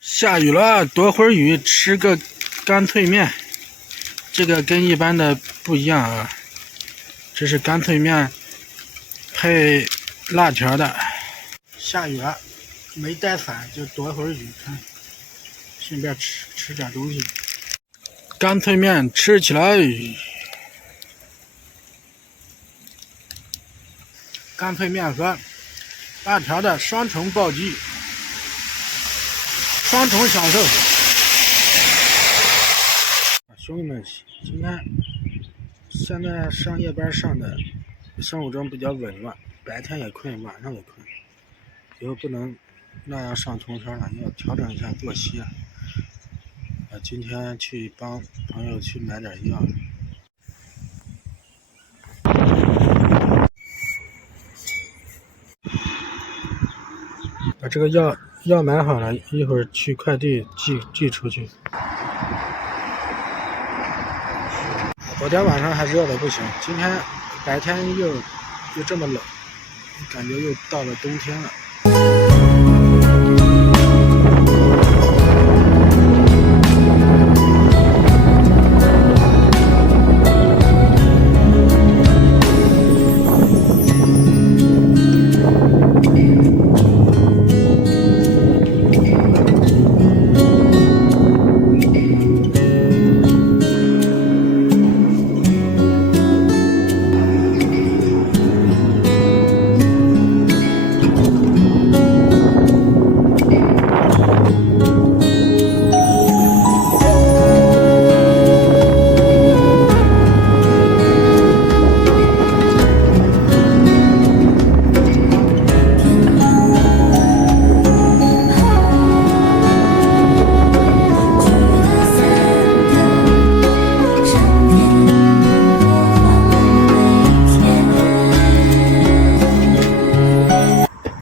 下雨了，躲会儿雨，吃个干脆面。这个跟一般的不一样啊，这是干脆面配辣条的。下雨了，没带伞就躲会儿雨，看，顺便吃点东西。干脆面吃起来，干脆面和辣条的双重暴击。双重享受，兄弟们，现在上夜班上的生物钟比较紊乱，白天也困，晚上也困，以后不能那样上通宵了，要调整一下作息。今天去帮朋友去买点药。把这个药买好了，一会儿去快递寄出去。昨天晚上还热的不行，今天白天又这么冷，感觉又到了冬天了。